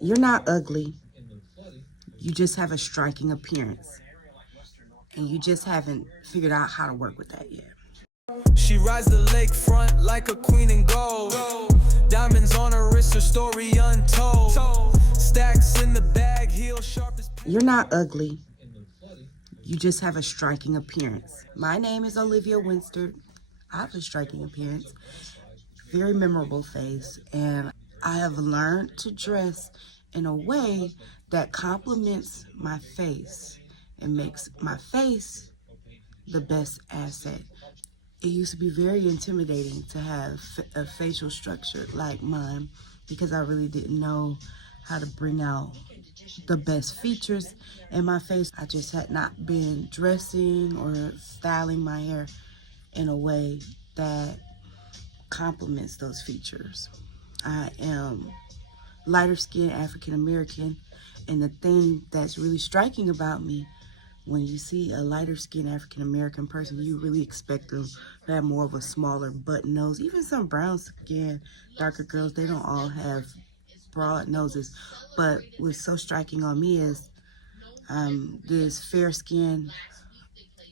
You're not ugly. You just have a striking appearance. And you just haven't figured out how to work with that yet. She rides the lakefront like a queen in gold. Diamonds on her wrist, her story untold. Stacks in the bag, heel sharp as... You're not ugly. You just have a striking appearance. My name is Olivia Winster. I have a striking appearance, very memorable face, and I have learned to dress in a way that complements my face and makes my face the best asset. It used to be very intimidating to have a facial structure like mine because I really didn't know how to bring out the best features in my face. I just had not been dressing or styling my hair in a way that complements those features. I am lighter skinned African American, and the thing that's really striking about me, when you see a lighter skinned African American person, you really expect them to have more of a smaller button nose. Even some brown skinned, darker girls, they don't all have broad noses. But what's so striking on me is this fair skinned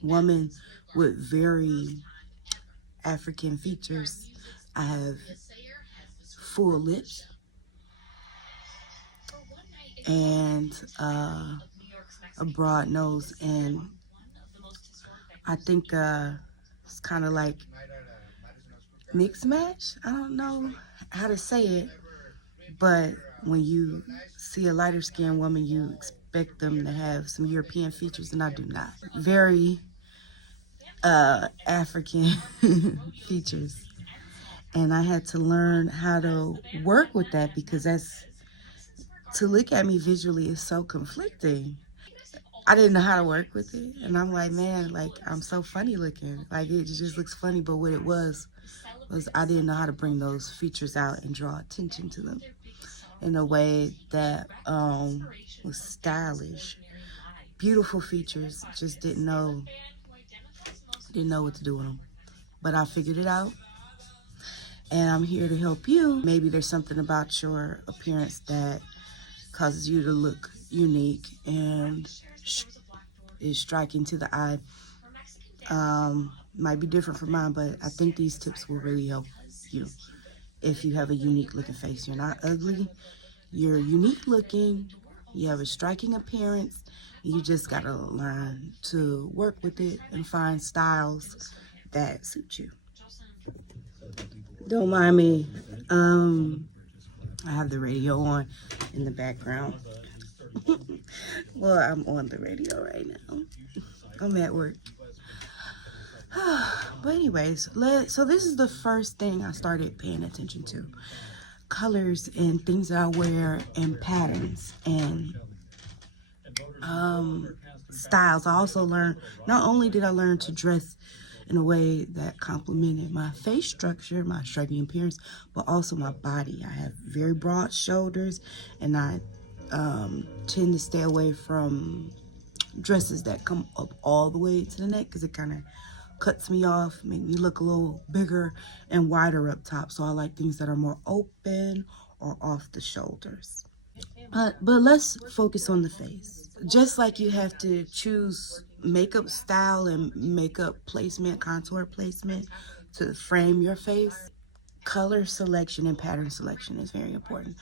woman with very African features. I have full lips and a broad nose, and I think it's kind of like mixed match. I don't know how to say it, but when you see a lighter skinned woman, you expect them to have some European features, and I do not. Very African features. And I had to learn how to work with that because to look at me visually is so conflicting. I didn't know how to work with it. And I'm like, man, like, I'm so funny looking. Like, it just looks funny. But what it was I didn't know how to bring those features out and draw attention to them in a way that was stylish. Beautiful features, just didn't know what to do with them. But I figured it out, and I'm here to help you. Maybe there's something about your appearance that causes you to look unique and is striking to the eye. Might be different from mine, but I think these tips will really help you if you have a unique looking face. You're not ugly, you're unique looking, you have a striking appearance, and you just gotta learn to work with it and find styles that suit you. Don't mind me. I have the radio on in the background. Well, I'm on the radio right now. I'm at work. But anyways, so this is the first thing I started paying attention to. Colors and things that I wear and patterns and styles. I also learned, not only did I learn to dress in a way that complemented my face structure, my striking appearance, but also my body. I have very broad shoulders, and I tend to stay away from dresses that come up all the way to the neck because it kind of cuts me off, make me look a little bigger and wider up top. So I like things that are more open or off the shoulders. But let's focus on the face. Just like you have to choose makeup style and makeup placement, contour placement to frame your face, color selection and pattern selection is very important.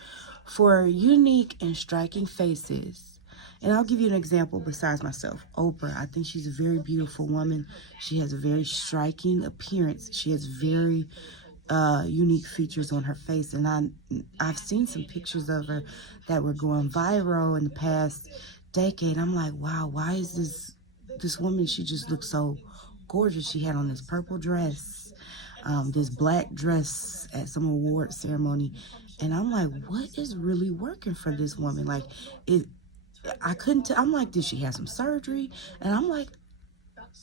For unique and striking faces, and I'll give you an example besides myself. Oprah, I think she's a very beautiful woman. She has a very striking appearance. She has very unique features on her face, and I've seen some pictures of her that were going viral in the past decade. I'm like, wow, why is this woman? She just looks so gorgeous. She had on this purple dress, this black dress at some award ceremony, and I'm like, what is really working for this woman? Like, I couldn't tell. I'm like, did she have some surgery? And I'm like,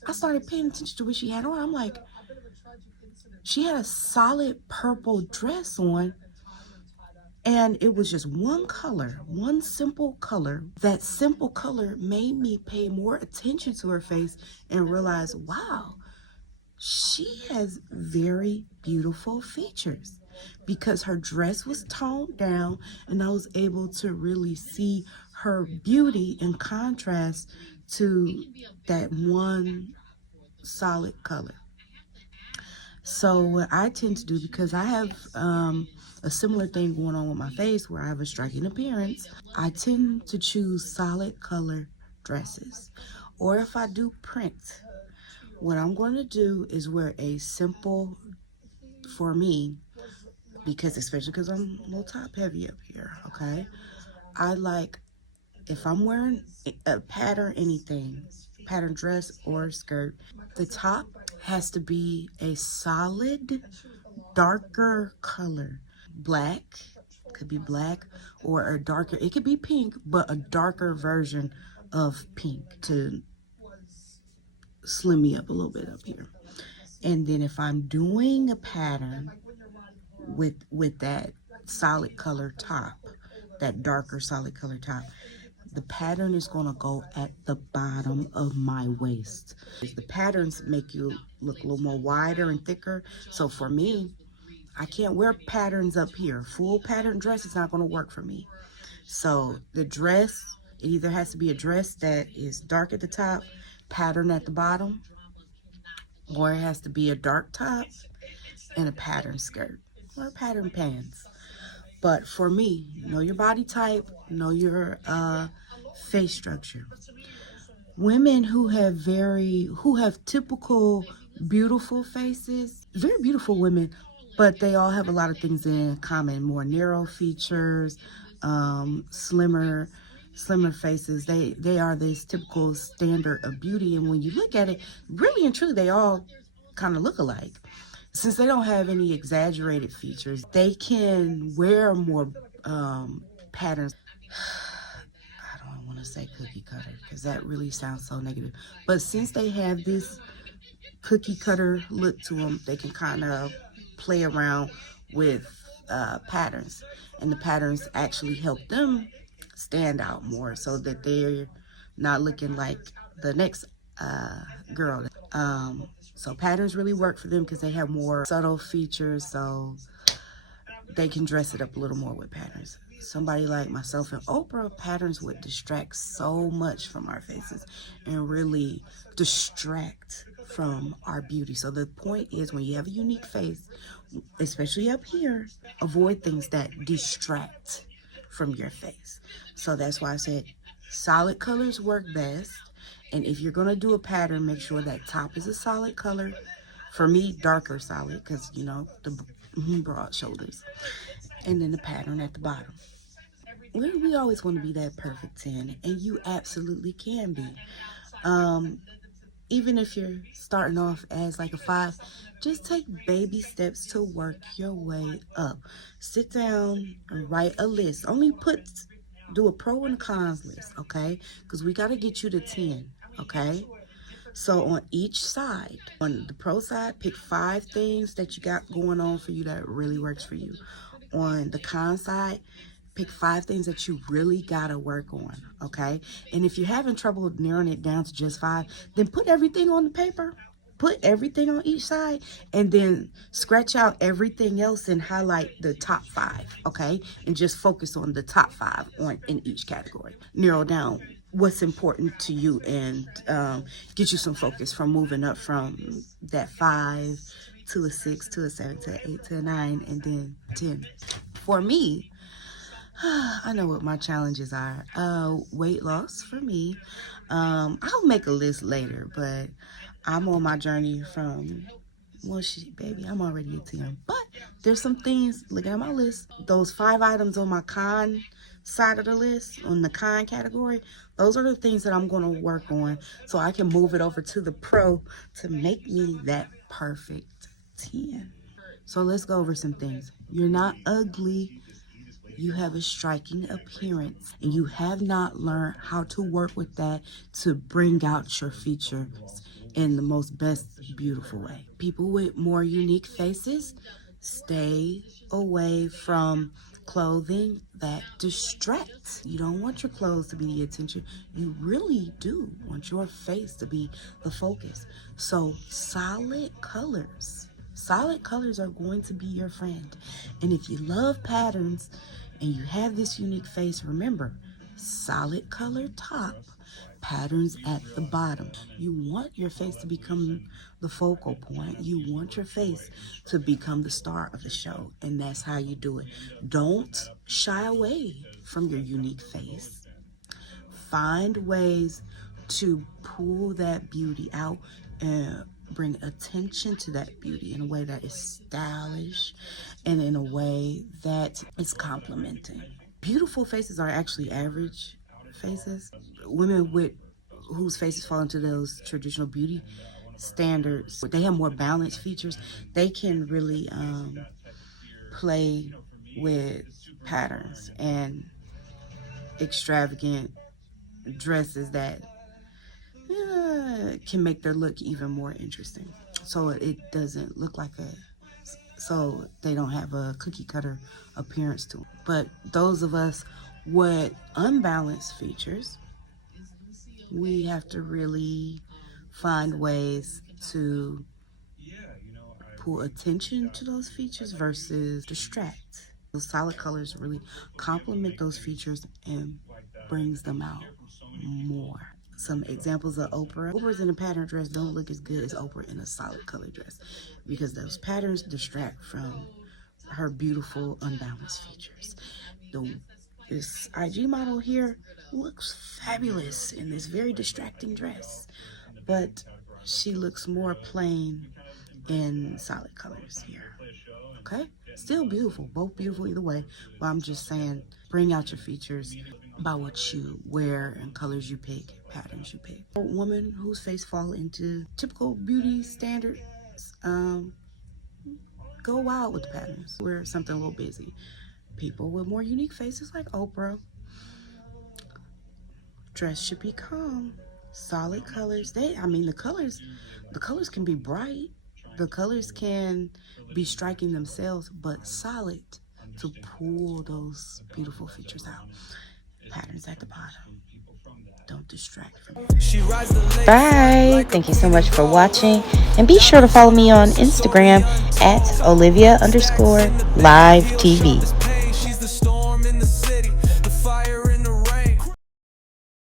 I started paying attention to what she had on. I'm like, she had a solid purple dress on, and it was just one color, one simple color. That simple color made me pay more attention to her face and realize, wow, she has very beautiful features. because her dress was toned down and I was able to really see her beauty in contrast to that one solid color. So what I tend to do, because I have a similar thing going on with my face where I have a striking appearance, I tend to choose solid color dresses. Or if I do print, what I'm going to do is wear a simple, for me, because especially because I'm a little top heavy up here, okay? I like, if I'm wearing a pattern, anything, pattern dress or skirt, the top has to be a solid, darker color. Black, could be black, or a darker, it could be pink, but a darker version of pink to slim me up a little bit up here. And then if I'm doing a pattern with that solid color top, that darker solid color top, the pattern is going to go at the bottom of my waist. The patterns make you look a little more wider and thicker. So for me, I can't wear patterns up here. Full pattern dress is not going to work for me. So the dress, it either has to be a dress that is dark at the top, pattern at the bottom, or it has to be a dark top and a pattern skirt or pattern pants. But for me, know your body type, know your face structure. Women who have typical beautiful faces, very beautiful women, but they all have a lot of things in common. More narrow features, slimmer faces. They are this typical standard of beauty, and when you look at it, really and truly, they all kind of look alike. Since they don't have any exaggerated features, they can wear more patterns. I don't want to say cookie cutter because that really sounds so negative. But since they have this cookie cutter look to them, they can kind of play around with patterns. And the patterns actually help them stand out more so that they're not looking like the next girl. So patterns really work for them because they have more subtle features, so they can dress it up a little more with patterns. Somebody like myself and Oprah, patterns would distract so much from our faces and really distract from our beauty. So the point is, when you have a unique face, especially up here, avoid things that distract from your face. So that's why I said solid colors work best. And if you're going to do a pattern, make sure that top is a solid color. For me, darker solid, because, you know, the broad shoulders. And then the pattern at the bottom. We always want to be that perfect 10, and you absolutely can be. Even if you're starting off as like a 5, just take baby steps to work your way up. Sit down and write a list. Do a pro and cons list, okay? Because we got to get you to 10, okay? So on each side, on the pro side, pick 5 things that you got going on for you that really works for you. On the con side, pick 5 things that you really gotta work on, okay? And if you're having trouble narrowing it down to just 5, then put everything on the paper. Put everything on each side and then scratch out everything else and highlight the top 5, okay? And just focus on the top 5 in each category. Narrow down what's important to you and get you some focus from moving up from that 5 to a 6 to a 7 to an 8 to a 9 and then 10. For me, I know what my challenges are. Weight loss for me. I'll make a list later, but I'm on my journey from, well, baby, I'm already a 10. But there's some things, looking at my list, those 5 items on my con side of the list, on the con category, those are the things that I'm going to work on so I can move it over to the pro to make me that perfect 10. So let's go over some things. You're not ugly. You have a striking appearance, and you have not learned how to work with that to bring out your features in the most best beautiful way. People with more unique faces, stay away from clothing that distracts. You don't want your clothes to be the attention. You really do want your face to be the focus. So solid colors, Solid colors are going to be your friend. And if you love patterns and you have this unique face, remember, solid color top, patterns at the bottom. You want your face to become the focal point. You want your face to become the star of the show. And that's how you do it. Don't shy away from your unique face. Find ways to pull that beauty out and bring attention to that beauty in a way that is stylish and in a way that is complimenting. Beautiful faces are actually average faces. Women with whose faces fall into those traditional beauty standards, they have more balanced features. They can really play with patterns and extravagant dresses that can make their look even more interesting. So it doesn't look like so they don't have a cookie cutter appearance to them. But those of us with unbalanced features, we have to really find ways to pull attention to those features versus distract. Those solid colors really complement those features and brings them out more. Some examples of Oprah. Oprah's in a pattern dress don't look as good as Oprah in a solid color dress because those patterns distract from her beautiful unbalanced features. This IG model here looks fabulous in this very distracting dress, but she looks more plain in solid colors here. Okay? Still beautiful, both beautiful either way, but I'm just saying bring out your features by what you wear and colors you pick, patterns you pick. A woman whose face fall into typical beauty standards, go wild with the patterns. Wear something a little busy. People with more unique faces like Oprah, dress should be calm. Solid colors. The colors can be bright. The colors can be striking themselves, but solid to pull those beautiful features out. Patterns at the bottom. Don't distract from it. Bye. Thank you so much for watching. And be sure to follow me on Instagram at Olivia_live TV.